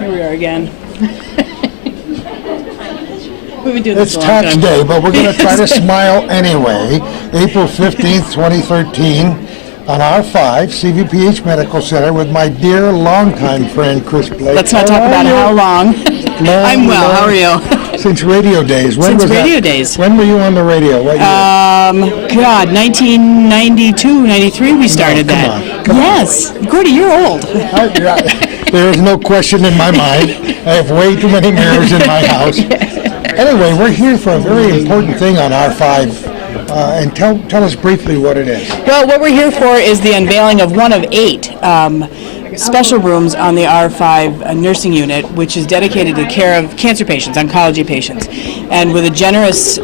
Here we are again. We've been doing this It's a long tax time. day, but we're going to try to smile anyway. April 15th, 2013, on R5, CVPH Medical Center, with my dear longtime friend, Chris Blake. Let's not talk about how long. I'm well. How are you? Since radio days. When Since was radio that? days. When were you on the radio? What year? God, 1992, 93 we started come that. on, come on. Yes. Gordy, you're old. There is no question in my mind. I have way too many mirrors in my house. Anyway, we're here for a very important thing on R5. And tell us briefly what it is. Well, what we're here for is the unveiling of one of 8 special rooms on the R5 nursing unit, which is dedicated to care of cancer patients, oncology patients. And with a generous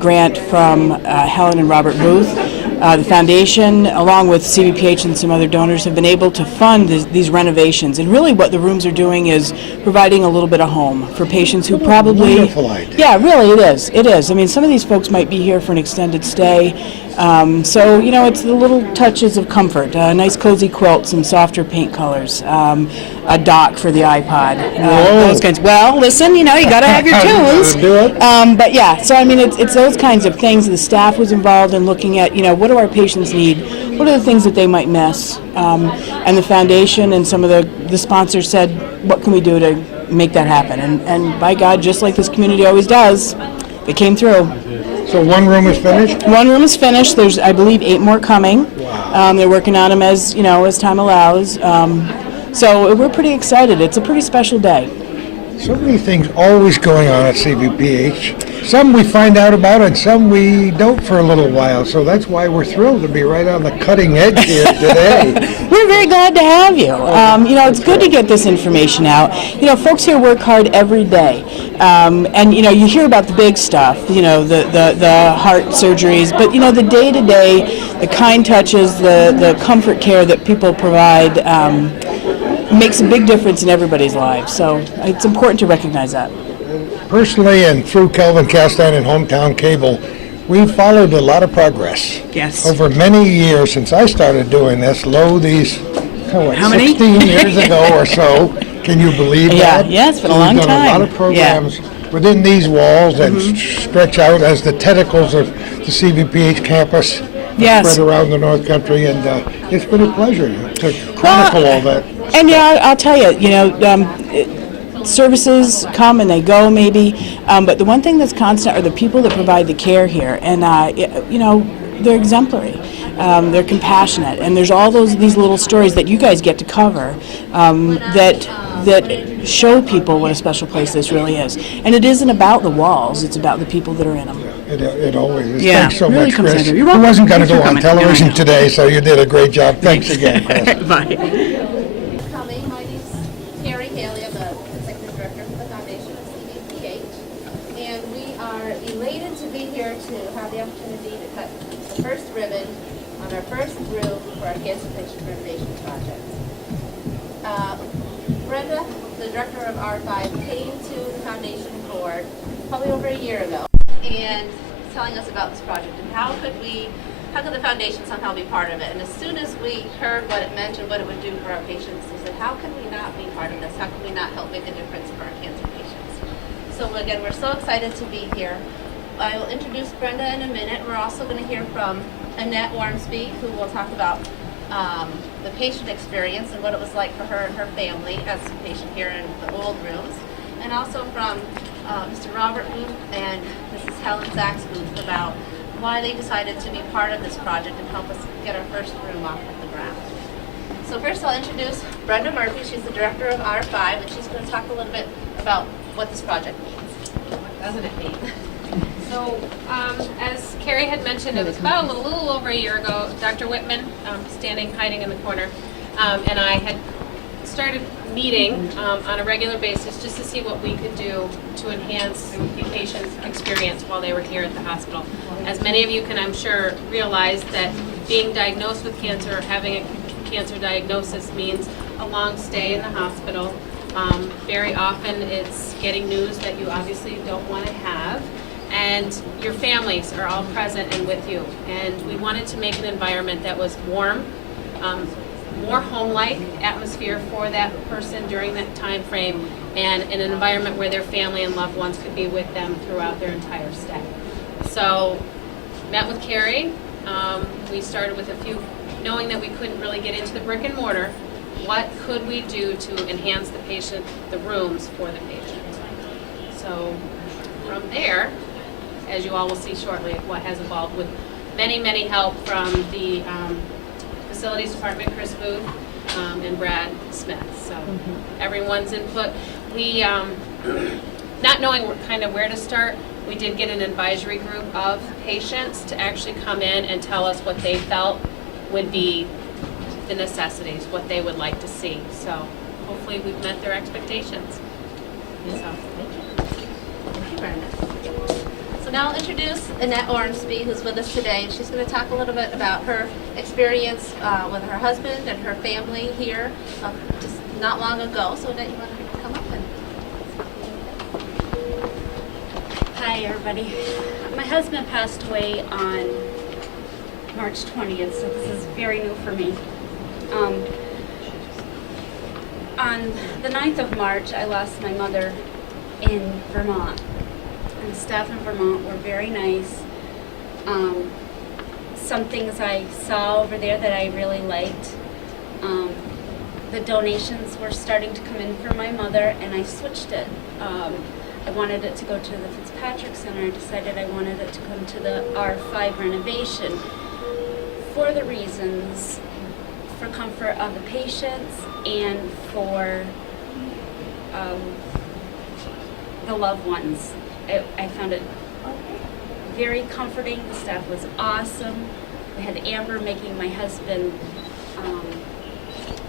grant from Helen and Robert Booth, the foundation, along with CVPH and some other donors, have been able to fund these renovations. And really what the rooms are doing is providing a little bit of home for patients who probably... Wonderful idea. Yeah, really, it is. It is. I mean, some of these folks might be here for an extended stay. So, you know, it's the little touches of comfort. A nice cozy quilt, some softer paint colors, a dock for the iPod, those kinds. Well, listen, you know, you got to have your tunes. Do it. But yeah, so I mean, it's those kinds of things. The staff was involved in looking at, you know, what do our patients need? What are the things that they might miss? And the foundation and some of the sponsors said, what can we do to make that happen? And by God, just like this community always does, they came through. So one room is finished? One room is finished. There's, I believe, 8 more coming. Wow. They're working on them as, you know, as time allows. So we're pretty excited. It's a pretty special day. So many things always going on at CVPH. Some we find out about and some we don't for a little while. So that's why we're thrilled to be right on the cutting edge here today. We're very glad to have you. You know, it's good to get this information out. You know, folks here work hard every day. And, you know, you hear about the big stuff, you know, the heart surgeries, but, you know, the day-to-day, the kind touches, the comfort care that people provide makes a big difference in everybody's lives. So it's important to recognize that. Personally, and through Kelvin Castine and Hometown Cable, we've followed a lot of progress. Yes. Over many years since I started doing this, How many? 16 years ago or so. Can you believe that? Yeah, it's been a long We've done a lot time. of programs within these walls that stretch out as the tentacles of the CVPH campus Yes. spread around the North Country, and it's been a pleasure to chronicle all that. And yeah, I'll tell you, you know, services come and they go maybe, but the one thing that's constant are the people that provide the care here, and you know, they're exemplary. They're compassionate, and there's all these little stories that you guys get to cover that show people what a special place this really is. And it isn't about the walls; it's about the people that are in them. It always is. Yeah, Thanks so really much, comes Chris. under. You're It welcome. wasn't going to Thanks go for on coming. television No, I know. today, so you did a great job. Thanks again, Chris. Bye. Coming. My name's Carrie Haley. I'm the Executive Director for the Foundation of CVPH. And we are elated to be here to have the opportunity to cut the first ribbon on our first room for our Cancer Patient Renovation Project. Brenda, the Director of R5, came to the Foundation board probably over a year ago and telling us about this project and how could the Foundation somehow be part of it. And as soon as we heard what it meant and what it would do for our patients, we said, how can we not be part of this? How can we not help make a difference for our cancer patients? So again, we're so excited to be here. I will introduce Brenda in a minute. We're also going to hear from Annette Ormsby, who will talk about the patient experience and what it was like for her and her family as a patient here in the old rooms. And also from Mr. Robert Booth and Mrs. Helen Sachs Booth about why they decided to be part of this project and help us get our first room off of the ground. So first I'll introduce Brenda Murphy. She's the director of R5, and she's going to talk a little bit about what this project means. What doesn't it mean? So, as Carrie had mentioned, it was about a little over a year ago, Dr. Whitman, hiding in the corner, and I had started meeting on a regular basis just to see what we could do to enhance the patient's experience while they were here at the hospital. As many of you can, I'm sure, realize that being diagnosed with cancer or having a cancer diagnosis means a long stay in the hospital. Very often it's getting news that you obviously don't want to have, and your families are all present and with you. And we wanted to make an environment that was warm, more home-like atmosphere for that person during that time frame, and in an environment where their family and loved ones could be with them throughout their entire stay. So, met with Carrie. We started with a few, knowing that we couldn't really get into the brick and mortar. What could we do to enhance the rooms for the patient? So, from there, as you all will see shortly, what has evolved with many, many help from the facilities department, Chris Booth, and Brad Smith. So everyone's input. We, not knowing kind of where to start, we did get an advisory group of patients to actually come in and tell us what they felt would be the necessities, what they would like to see. So hopefully we've met their expectations. So. Thank you very much. So now I'll introduce Annette Ormsby, who's with us today. She's going to talk a little bit about her experience with her husband and her family here just not long ago. So Annette, you want to come up and... Hi, everybody. My husband passed away on March 20th, so this is very new for me. On the 9th of March, I lost my mother in Vermont. And the staff in Vermont were very nice. Some things I saw over there that I really liked. The donations were starting to come in for my mother, and I switched it. I wanted it to go to the Fitzpatrick Center. I decided I wanted it to come to the R5 renovation for the reasons, for comfort of the patients and for the loved ones. I found it very comforting. The staff was awesome. We had Amber making my husband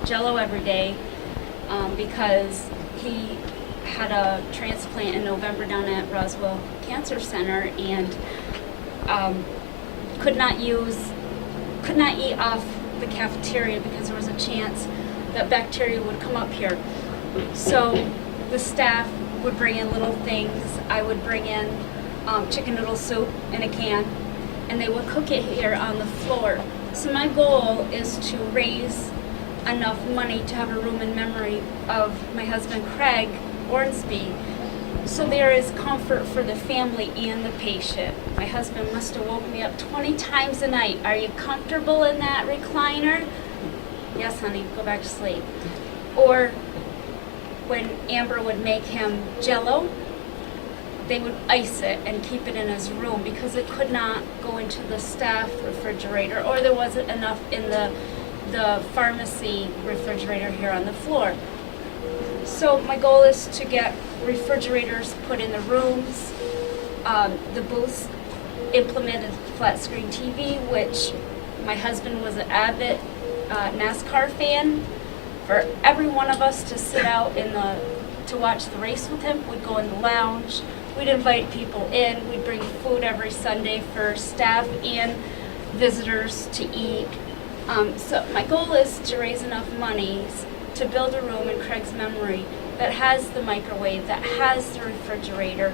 Jell-O every day because he had a transplant in November down at Roswell Cancer Center and could not eat off the cafeteria because there was a chance that bacteria would come up here. So the staff would bring in little things. I would bring in chicken noodle soup in a can, and they would cook it here on the floor. So my goal is to raise enough money to have a room in memory of my husband Craig Ormsby, so there is comfort for the family and the patient. My husband must have woke me up 20 times a night. Are you comfortable in that recliner? Yes, honey, go back to sleep. Or when Amber would make him Jell-O, they would ice it and keep it in his room because it could not go into the staff refrigerator, or there wasn't enough in the pharmacy refrigerator here on the floor. So my goal is to get refrigerators put in the rooms. The booths implemented flat screen TV, which my husband was an avid NASCAR fan. For every one of us to sit out to watch the race with him, we'd go in the lounge. We'd invite people in. We'd bring food every Sunday for staff and visitors to eat. So my goal is to raise enough money to build a room in Craig's memory that has the microwave, that has the refrigerator,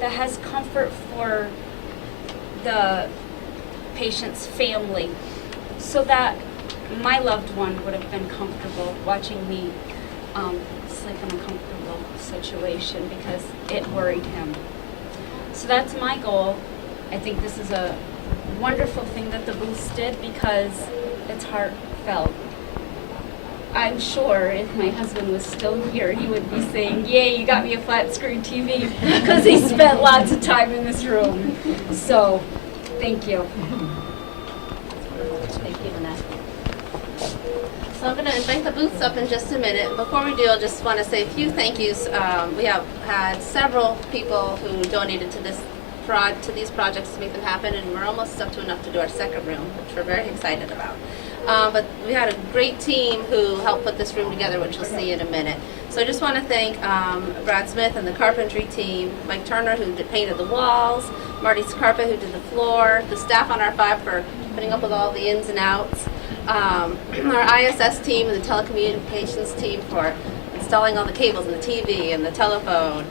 that has comfort for the patient's family, so that my loved one would have been comfortable watching me sleep in a comfortable situation because it worried him. So that's my goal. I think this is a wonderful thing that the booths did because it's heartfelt. I'm sure if my husband was still here, he would be saying, yay, you got me a flat screen TV, because he spent lots of time in this room. So, thank you. Thank you, Annette. So I'm going to invite the booths up in just a minute. Before we do, I just want to say a few thank yous. We have had several people who donated to these projects to make them happen, and we're almost up to enough to do our second room, which we're very excited about. But we had a great team who helped put this room together, which you'll see in a minute. So I just want to thank Brad Smith and the carpentry team, Mike Turner, who painted the walls, Marty Scarpa, who did the floor, the staff on R5 for putting up with all the ins and outs, our ISS team and the telecommunications team for installing all the cables and the TV and the telephone,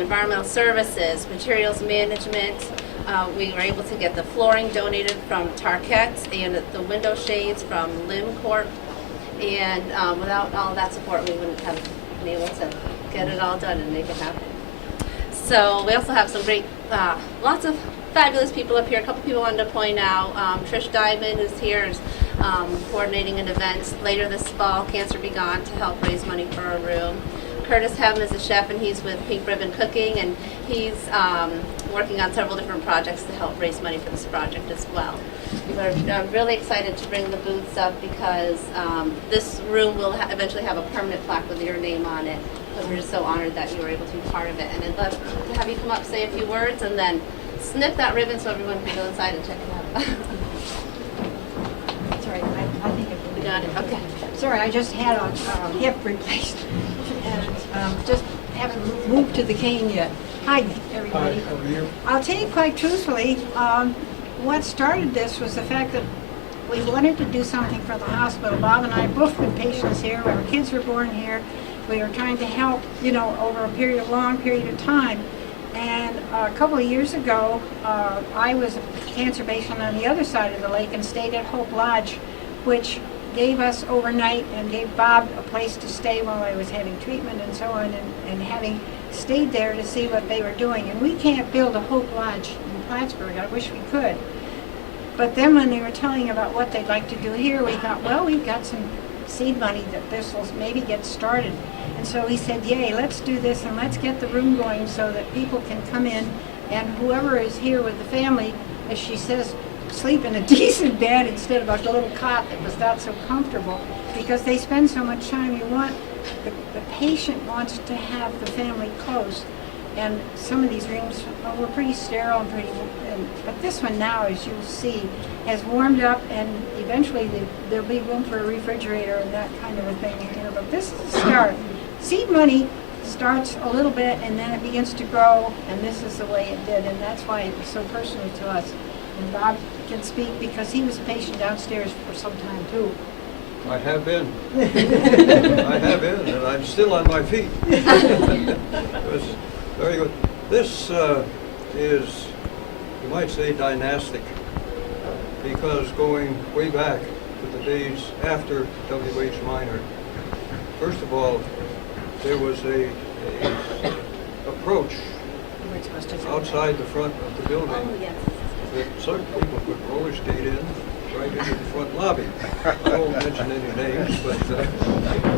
environmental services, materials management. We were able to get the flooring donated from Tarquette and the window shades from Lim Corp. And without all that support, we wouldn't have been able to get it all done and make it happen. So we also have some great, lots of fabulous people up here. A couple people wanted to point out, Trish Diamond, who's here, is coordinating an event later this fall, Cancer Be Gone, to help raise money for a room. Curtis Hem is a chef, and he's with Pink Ribbon Cooking, and he's working on several different projects to help raise money for this project as well. We're really excited to bring the booths up because this room will eventually have a permanent plaque with your name on it. But we're just so honored that you were able to be part of it. And I'd love to have you come up, say a few words, and then snip that ribbon so everyone can go inside and check it out. Sorry, I think We got it. Okay. sorry, I just had a hip replaced and just haven't moved to the cane yet. Hi, everybody. How are you? I'll tell you quite truthfully, what started this was the fact that we wanted to do something for the hospital. Bob and I have both been patients here. Our kids were born here. We were trying to help, over a long period of time. And a couple of years ago, I was a cancer patient on the other side of the lake and stayed at Hope Lodge, which gave us overnight and gave Bob a place to stay while I was having treatment and so on, and having stayed there to see what they were doing. And we can't build a Hope Lodge in Plattsburgh. I wish we could. But then when they were telling about what they'd like to do here, we thought, well, we've got some seed money that this will maybe get started. And so we said, yay, let's do this and let's get the room going so that people can come in, and whoever is here with the family, as she says, sleep in a decent bed instead of a little cot that was not so comfortable, because they spend so much time. The patient wants to have the family close. And some of these rooms were pretty sterile but this one now, as you'll see, has warmed up, and eventually there'll be room for a refrigerator and that kind of a thing here. But this is a start. Seed money starts a little bit and then it begins to grow, and this is the way it did, and that's why it was so personal to us. And Bob can speak because he was a patient downstairs for some time too. I have been. I have been, and I'm still on my feet. It was very good. This is, you might say, dynastic, because going way back to the days after W.H. Minor, first of all, there was a approach outside the front of the building Oh, yes. that certain people could roller skate in right into the front lobby. I won't mention any names, but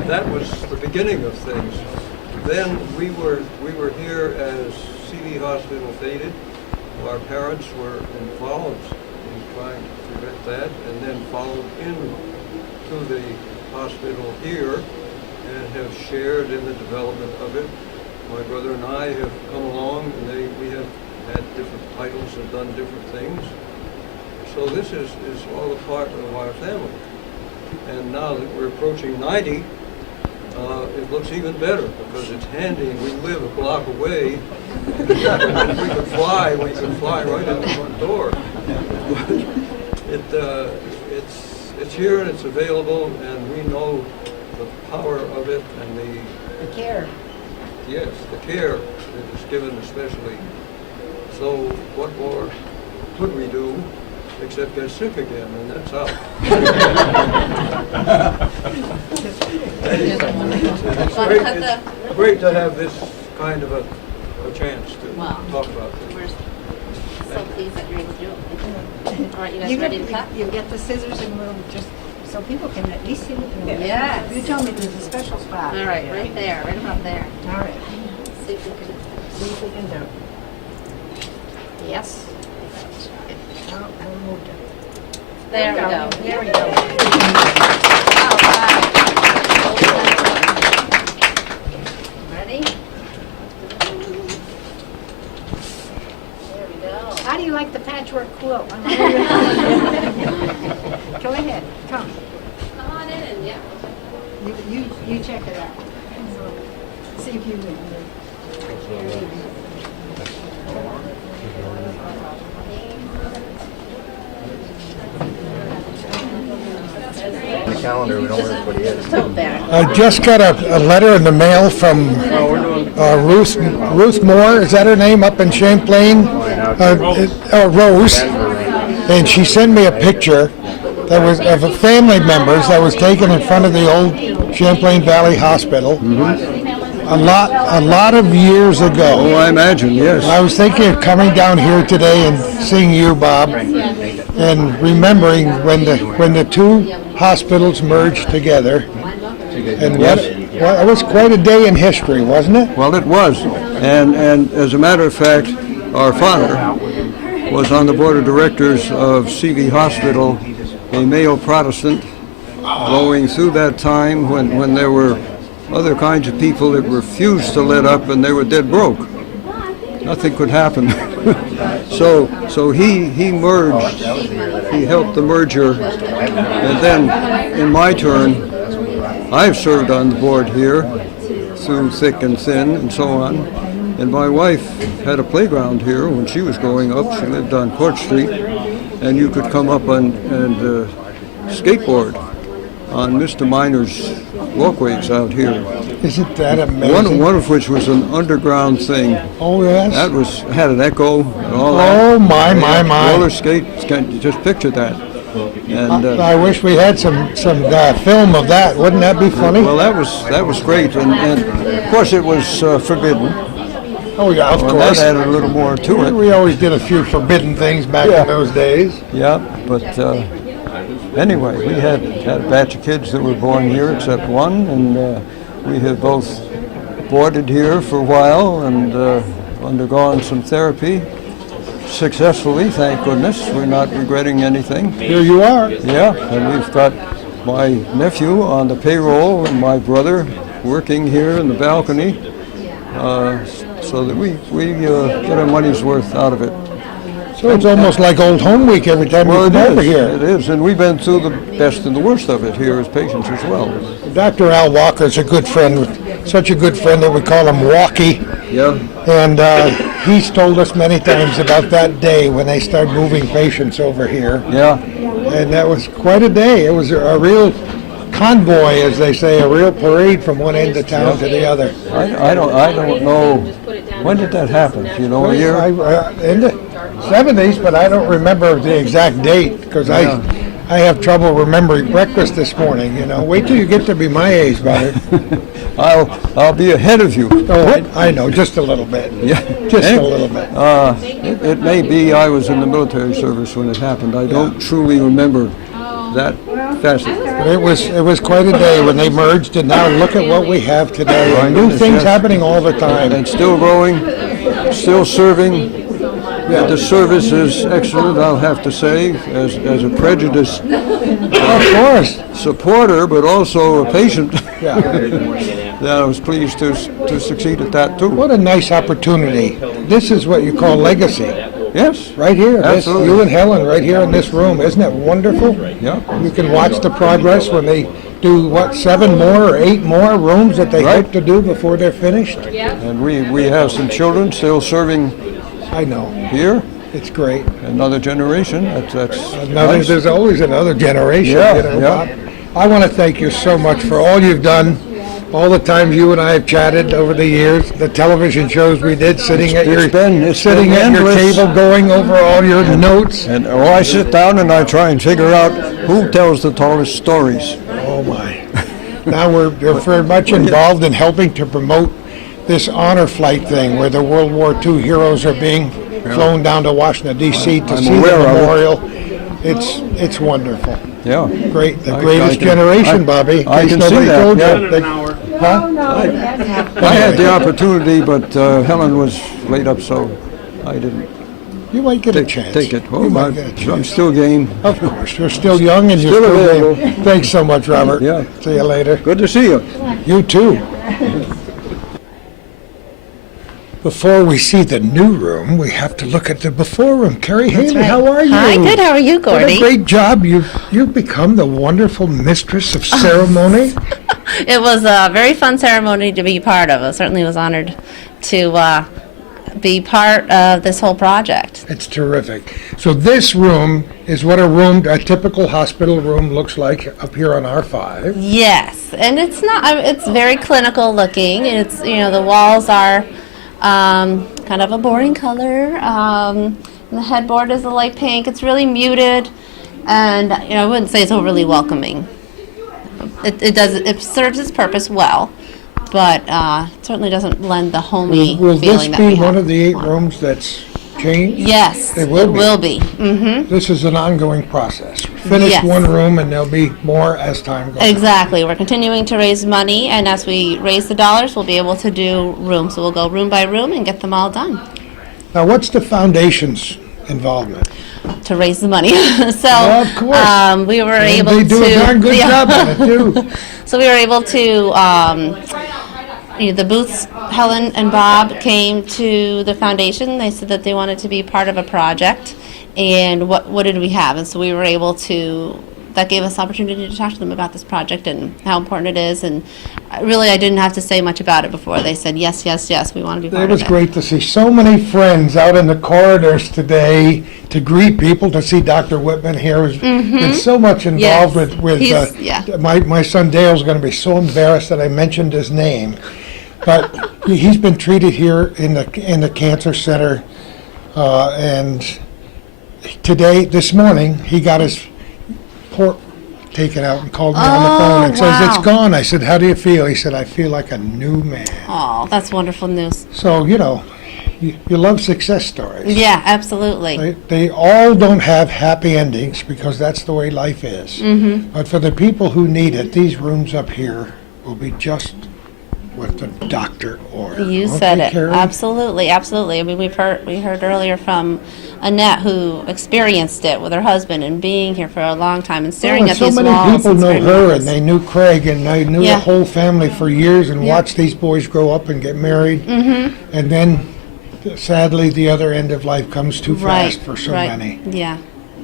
that was the beginning of things. Then we were here as CV Hospital faded. Our parents were involved in trying to prevent that, and then followed into the hospital here and have shared in the development of it. My brother and I have come along, and we have had different titles and done different things. So this is all a part of our family. And now that we're approaching 90, it looks even better because it's handy. We live a block away. If we could fly, we could fly right in the front door. It's here and it's available, and we know the power of it and The care. yes, the care that is given especially. So what more could we do except get sick again, and that's out. It's great to have this kind of a chance to talk about this. We're so pleased that you're able to do it. All right, you guys You ready to cut? get the scissors and we'll just, so people can at least see it. Yes. You told me there's a special spot. All right, right there, right about there. All right. See if we can. See if we can do it. Yes. Oh, I moved it. There we go. There we go. All right. Ready? There we go. How do you like the patchwork quilt? Go ahead, come. Come on in and yeah. You check it out. See if you can. The calendar, we know where everybody is. Tote bag. I just got a letter in the mail from Ruth Moore, is that her name, up in Champlain? Rose. And she sent me a picture that was of family members that was taken in front of the old Champlain Valley Hospital a lot of years ago. Oh, I imagine, yes. I was thinking of coming down here today and seeing you, Bob, and remembering when the two hospitals merged together. And well, it was quite a day in history, wasn't it? Well, it was. And as a matter of fact, our father was on the board of directors of CV Hospital, a Mayo Protestant, going through that time when there were other kinds of people that refused to let up and they were dead broke. Nothing could happen. So he merged, he helped the merger, and then in my turn, I've served on the board here through thick and thin and so on. And my wife had a playground here when she was growing up. She lived on Court Street, and you could come up and skateboard on Mr. Minor's walkways out here. Isn't that amazing? One of which was an underground thing. Oh, yes. That had an echo and all that. Oh, my. Roller skates, just picture that. And I wish we had some film of that. Wouldn't that be funny? well, that was great, and of course it was forbidden. Oh, yeah, of Well, course. that added a little more to it. We always did a few forbidden things back in those days. Yeah, but anyway, we had a batch of kids that were born here except one, and we have both boarded here for a while and undergone some therapy successfully, thank goodness. We're not regretting anything. Here you are. Yeah, and we've got my nephew on the payroll and my brother working here in the balcony, so that we get our money's worth out of it. So it's almost like old home week every time you come over here. It is, and we've been through the best and the worst of it here as patients as well. Dr. Al Walker's a good friend, such a good friend that we call him Walkie. Yeah. And he's told us many times about that day when they started moving patients over here. Yeah. And that was quite a day. It was a real convoy, as they say, a real parade from one end of town to the other. I don't know. When did that happen? Do you know a year? In the 70s, but I don't remember the exact date because I have trouble remembering breakfast this morning. You know, wait till you get to be my age, brother. I'll be ahead of you. Oh, I know, just a little bit. Yeah. Just a little bit. It may be I was in the military service when it happened. I don't truly remember that facet. But it was quite a day when they merged, and now look at what we have today. Right. New things Yes. happening all the time. And still growing, still serving. Yeah, the service is excellent, I'll have to say, as a prejudiced Of course. supporter, but also a patient. Yeah. That I was pleased to succeed at that too. What a nice opportunity. This is what you call legacy. Yes. Right here. This, Absolutely. you and Helen right here in this room. Isn't that wonderful? Yeah. You can watch the progress when they do, 7 more or 8 more rooms that they Right. hope to do before they're finished? And we have some children still serving I know. here, It's great. another generation. That's nice. There's always another generation. Yeah, you know, yeah. Bob. I want to thank you so much for all you've done, all the times you and I have chatted over the years, the television shows we did, sitting at your It's been your endless. table, going over all your notes. And I sit down and I try and figure out who tells the tallest stories. Oh my! Now we're very much involved in helping to promote this honor flight thing, where the World War II heroes are being flown down to Washington D.C. to I'm see the aware of it. memorial. It's wonderful. Yeah. Great, the I greatest can- generation, I- Bobby. In I case can see nobody that, told yeah. you. Huh? I had the opportunity, but Helen was laid up, so I didn't You might get a chance. take it. You Oh, might get a I'm chance. still game. Of course, you're still young and you're Still still available. game. Thanks so much, Robert. Yeah. See you later. Good to see you. You too. Before we see the new room, we have to look at the before room. Carrie Haley, right. how are you? Hi, good. How are you, What Gordy? a great job. You've become the wonderful mistress of ceremony. It was a very fun ceremony to be part of. I certainly was honored to be part of this whole project. It's terrific. So this room is what a typical hospital room looks like up here on R5. Yes, and it's not. It's very clinical looking. It's the walls are kind of a boring color. And the headboard is a light pink. It's really muted. And I wouldn't say it's overly welcoming. It serves its purpose well, but it certainly doesn't lend the homey Will this feeling that we be have. one of the 8 rooms that's changed? Yes, It will be. Mm-hmm. This is an ongoing process. Finish Yes. one room and there'll be more as time goes on. Exactly. We're continuing to raise money, and as we raise the dollars, we'll be able to do rooms. So we'll go room by room and get them all done Now, what's the foundation's involvement? to raise the money. So Well, of course. we were And able they do to. a darn good Yeah. job at it, too. So we were able to, the Booths, Helen and Bob came to the foundation. They said that they wanted to be part of a project, and what did we have? And so we were able to, that gave us the opportunity to talk to them about this project and how important it is. And really, I didn't have to say much about it before. They said, yes, yes, yes, we want to be part It of was it. great to see so many friends out in the corridors today to greet people, to see Dr. Whitman here. Has been so much involved Yes. with He's- yeah. my son Dale's going to be so embarrassed that I mentioned his name. But he's been treated here in the cancer center, and this morning, he got his port taken out and called me on the phone and says, it's wow. gone. I said, how do you feel? He said, I feel like a new man. Oh, that's wonderful news. So, you love success stories. Yeah, absolutely. They all don't have happy endings because that's the way life is. Mm-hmm. But for the people who need it, these rooms up here will be just what the doctor ordered. You Won't said they, it. Carrie? Absolutely, absolutely. I mean, we heard earlier from Annette, who experienced it with her husband and being here for a long time and staring Well, at these so walls. many people and know staring her, at and us. they knew Craig, and they knew Yeah. the whole family for years, and Yeah. watched these boys grow up and get married. Mm-hmm. And then, sadly, the other end of life comes too Right, fast for so right. many. Yeah.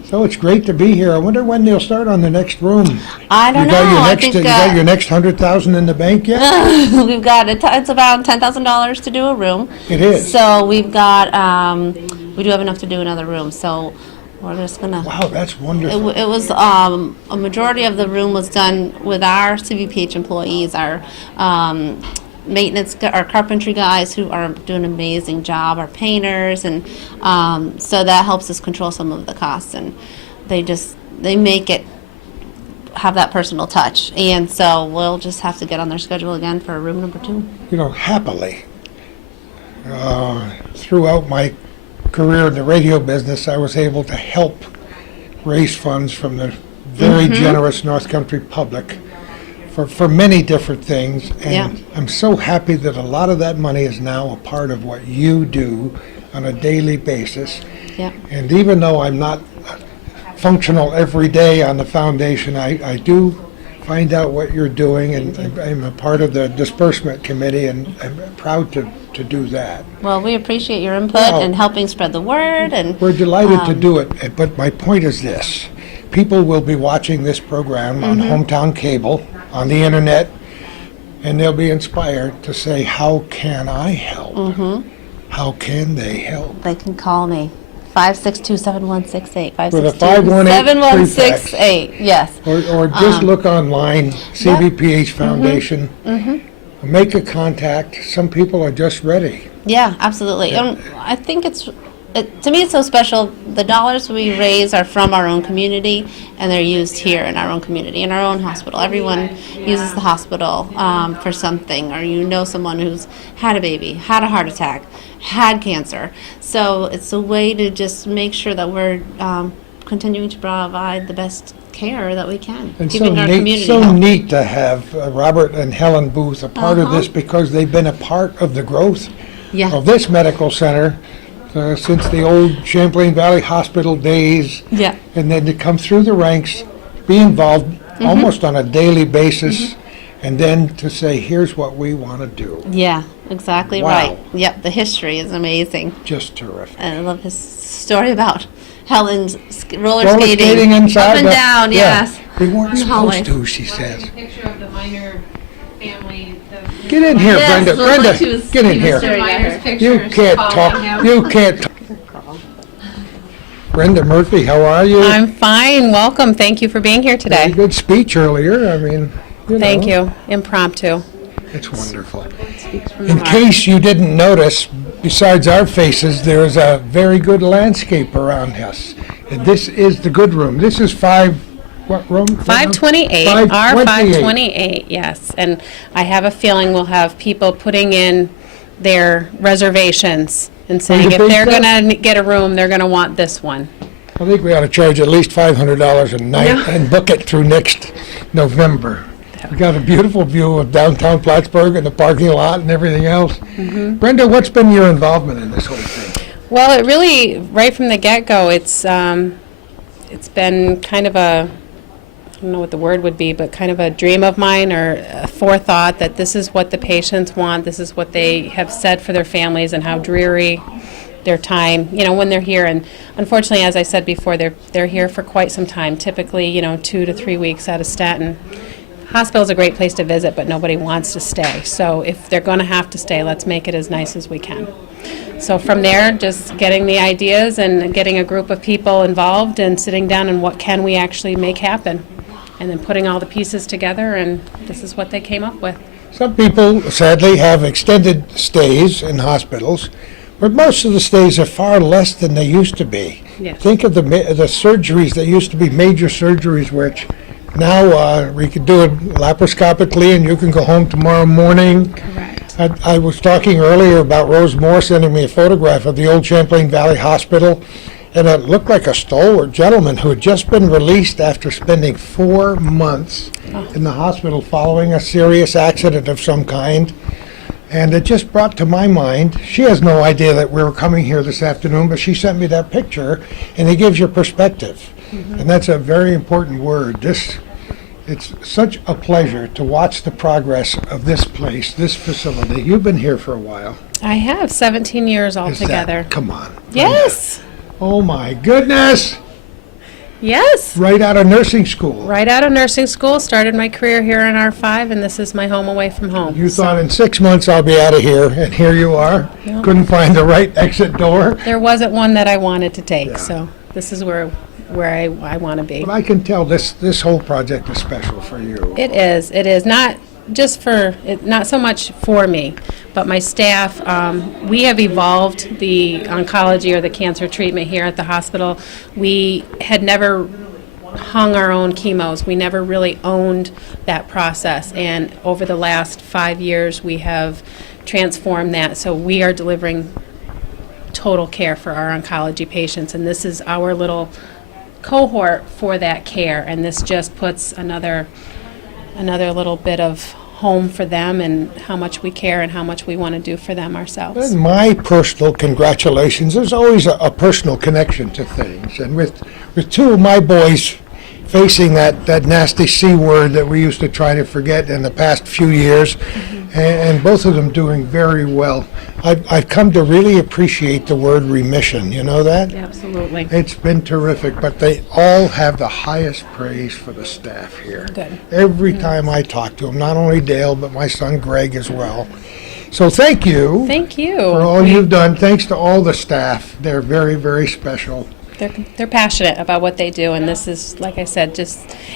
So it's great to be here. I wonder when they'll start on the next room. I don't You got know. your I next, think you got your next 100,000 in the bank yet? we've got it's about $10,000 to do a room. It is. So we've got we do have enough to do another room. So we're just gonna. Wow, that's wonderful. It was a majority of the room was done with our CVPH employees, our our carpentry guys who are doing an amazing job, our painters, and so that helps us control some of the costs. And they make it have that personal touch. And so we'll just have to get on their schedule again for room number 2. Happily, throughout my career in the radio business, I was able to help raise funds from the very generous North Country public for many different things. And Yeah. I'm so happy that a lot of that money is now a part of what you do on a daily basis. Yeah. And even though I'm not functional every day on the foundation, I do find out what you're doing, and I'm a part of the disbursement committee, and I'm proud to do that. Well, we appreciate your input Well, and helping spread the word. And We're delighted to do it, but my point is this. People will be watching this program on Hometown Cable, on the internet, and they'll be inspired to say, how can I help? How can they help? they can call me. 562-7168. With a 518 7168. Yes. Or just look online, CVPH Foundation, make a contact. Some people are just ready. Yeah, absolutely. And I think to me it's so special. The dollars we raise are from our own community, and they're used here in our own community, in our own hospital. Everyone uses the hospital for something, or someone who's had a baby, had a heart attack, had cancer. So it's a way to just make sure that we're continuing to provide the best care that we can, And keeping our community so healthy. neat to have Robert and Helen Booth a part of this, because they've been a part of the growth Yeah. of this medical center since the old Champlain Valley Hospital days. Yeah. And then to come through the ranks, be involved almost on a daily basis, and then to say, here's what we want to do. Yeah, exactly Wow. right. Yep, the history is amazing. Just terrific. And I love his story about Helen's roller Roller skating inside up and the- down, yeah. yes. We weren't In the hallway. supposed to, she says. Picture of the minor family. Get in here, Yes, Brenda. it looked like Brenda, she was- get in he was here. staring at her. You can't talk. You can't talk. Brenda Murphy, how are you? I'm fine. Welcome. Thank you for being here Very today. good speech earlier. I mean, Thank know, you. Impromptu. It's wonderful. In case you didn't notice, besides our faces, there is a very good landscape around us. And this is the good room. This is what room? 528, R528, yes. And I have a feeling we'll have people putting in their reservations and saying if they're going to get a room, they're going to want this one. I think we ought to charge at least $500 a night and book it through next November. We got a beautiful view of downtown Plattsburgh and the parking lot and everything else. Brenda, what's been your involvement in this whole thing? Well, it really, right from the get-go, it's been kind of a, I don't know what the word would be, but kind of a dream of mine or a forethought that this is what the patients want, this is what they have said for their families and how dreary their time, when they're here. And unfortunately, as I said before, they're here for quite some time, typically, 2 to 3 weeks out of Staten. Hospital's a great place to visit, but nobody wants to stay. So if they're going to have to stay, let's make it as nice as we can. So from there, just getting the ideas and getting a group of people involved and sitting down and what can we actually make happen. And then putting all the pieces together, and this is what they came up with. Some people, sadly, have extended stays in hospitals, but most of the stays are far less than they used to be. Yes. Think of the surgeries that used to be major surgeries, which now we could do it laparoscopically and you can go home tomorrow morning. Correct. I was talking earlier about Rose Moore sending me a photograph of the old Champlain Valley Hospital, and it looked like a stalwart gentleman who had just been released after spending 4 months in the hospital following a serious accident of some kind. And it just brought to my mind, she has no idea that we were coming here this afternoon, but she sent me that picture, and it gives you perspective. And that's a very important word. It's such a pleasure to watch the progress of this place, this facility. You've been here for a while. I have 17 years altogether. Come on. Yes. Oh my goodness. Yes. Right out of nursing school. Right out of nursing school, started my career here in R5, and this is my home away from home. You thought in 6 months I'll be out of here, and here you are. Yep. Couldn't find the right exit door. There wasn't one that I wanted to take, so this is where I want to be. But I can tell this whole project is special for you. It is. It is not just not so much for me, but my staff. We have evolved the oncology or the cancer treatment here at the hospital. We had never hung our own chemos. We never really owned that process, and over the last 5 years, we have transformed that. So we are delivering total care for our oncology patients, and this is our little cohort for that care, and this just puts another little bit of home for them and how much we care and how much we want to do for them ourselves. And my personal congratulations. There's always a personal connection to things, and with 2 of my boys facing that nasty C word that we used to try to forget in the past few years, and both of them doing very well. I've come to really appreciate the word remission, you know that? Absolutely. It's been terrific, but they all have the highest praise for the staff here. Good. Every time I talk to them, not only Dale, but my son Greg as well. So thank you. Thank you. For all you've done. Thanks to all the staff. They're very, very special. They're passionate about what they do, and this is, like I said,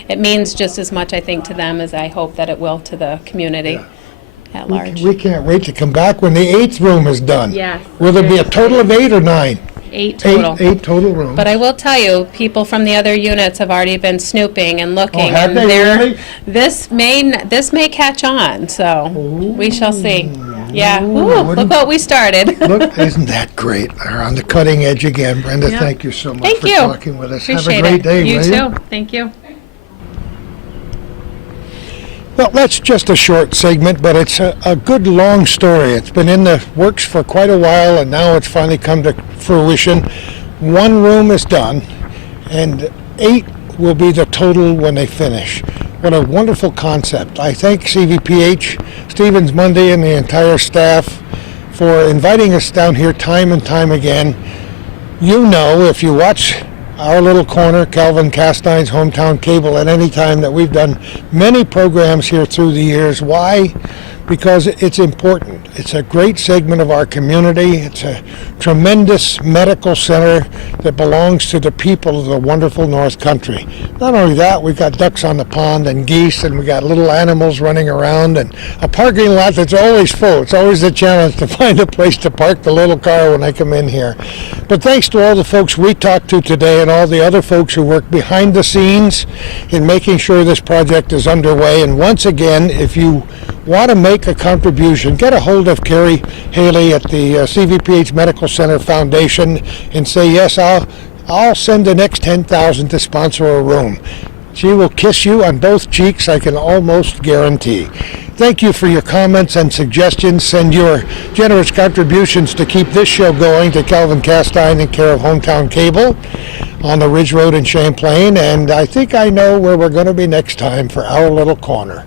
it means just as much, I think, to them as I hope that it will to the community at large. We can't wait to come back when the 8th room is done. Yes. Will there be a total of 8 or 9? 8 total. Eight total rooms. But I will tell you, people from the other units have already been snooping and looking. Oh, have and they really? This may catch on, so we shall see. Yeah. Ooh, wouldn't- look what we started. Look, isn't that great? They're on the cutting edge again. Brenda, Yeah. thank you so much Thank for you. talking with us. Appreciate Have a great it. day, You will too. Thank you. Well, that's just a short segment, but it's a good long story. It's been in the works for quite a while, and now it's finally come to fruition. 1 room is done, and 8 will be the total when they finish. What a wonderful concept. I thank CVPH, Stevens Mundy, and the entire staff for inviting us down here time and time again. You know, if you watch our little corner, Calvin Castine's Hometown Cable, at any time, that we've done many programs here through the years. Why? because it's important. It's a great segment of our community. It's a tremendous medical center that belongs to the people of the wonderful North Country. Not only that, we've got ducks on the pond and geese, and we got little animals running around, and a parking lot that's always full. It's always a challenge to find a place to park the little car when I come in here. But thanks to all the folks we talked to today and all the other folks who work behind the scenes in making sure this project is underway. And once again, if you want to make a contribution, get a hold of Carrie Haley at the CVPH Medical Center Foundation and say, yes, I'll send the next $10,000 to sponsor a room. She will kiss you on both cheeks, I can almost guarantee. Thank you for your comments and suggestions. Send your generous contributions to keep this show going to Calvin Castine in care of Hometown Cable on the Ridge Road in Champlain. And I think I know where we're going to be next time for our little corner.